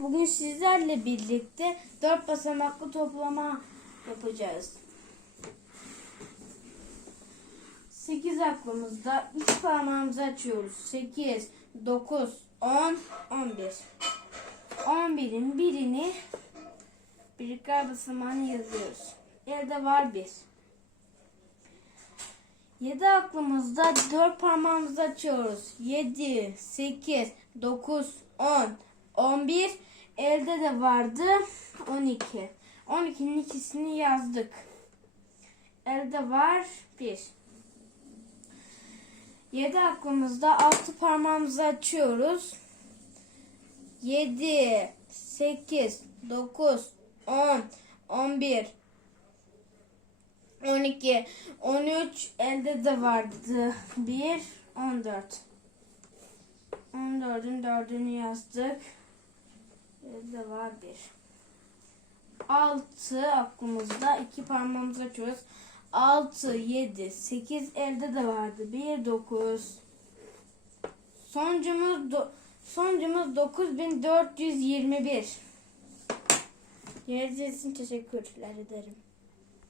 Bugün sizlerle birlikte dört basamaklı toplama yapacağız. 8 aklımızda 3 parmağımızı açıyoruz. 8, 9, 10, 11. 11'in birini birlikler basamağını yazıyoruz. Elde var 1. 7 aklımızda 4 parmağımızı açıyoruz. 7, 8, 9, 10, 11. Elde de vardı 12. 12'nin ikisini yazdık. Elde var 1. 7 aklımızda 6 parmağımızı açıyoruz. 7, 8, 9, 10, 11, 12, 13 elde de vardı. 1, 14. 14'ün 4'ünü yazdık. Elde var 1. 6 aklımızda. 2 parmağımızı açıyoruz. 6, 7, 8 elde de vardı. 1, 9. Sonucumuz do, sonucumuz 9421. Dinlediğiniz için teşekkürler ederim.